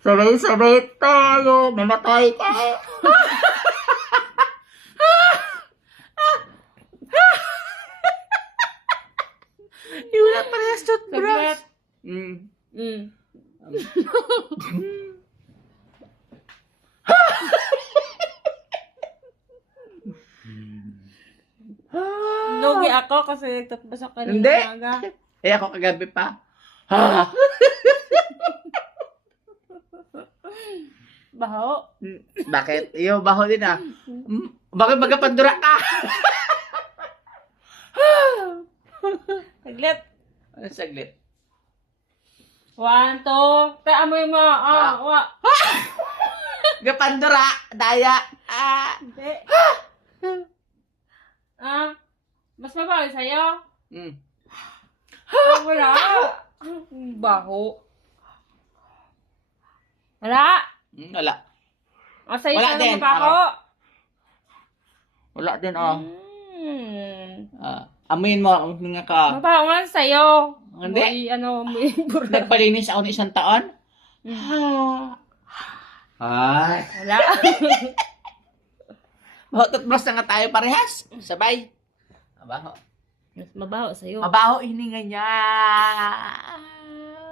Sabay-sabay tayo, mamatay ka. Wala parehas toothbrush. Saglit. Mm. Mm. Lugi ako kasi nagtatbas ako kanina Hindi. umaga. Eh ako kagabi pa. Ha? Baho. Bakit? Iyo, baho din ah. Bakit magkapandura ka? Saglit. Ano saglit? 1, 2. Kaya amoy mo. Gapandura, daya. Ah. Hindi. Mas mabaho sa'yo. Mm. Wala. Baho. Wala. Wala. Sa'yo Wala ka din. mabaho. Wala din oh. Mm. Amuin mo, nga ka. Mabaho nga sa'yo. Hindi. Muy burado. Nagpalinis ako ng 1 taon. Ay. Wala. Baho toothbrush na nga tayo parehas. Sabay. Mabaho. Mas mabaho sa'yo. Mabaho hininga niya.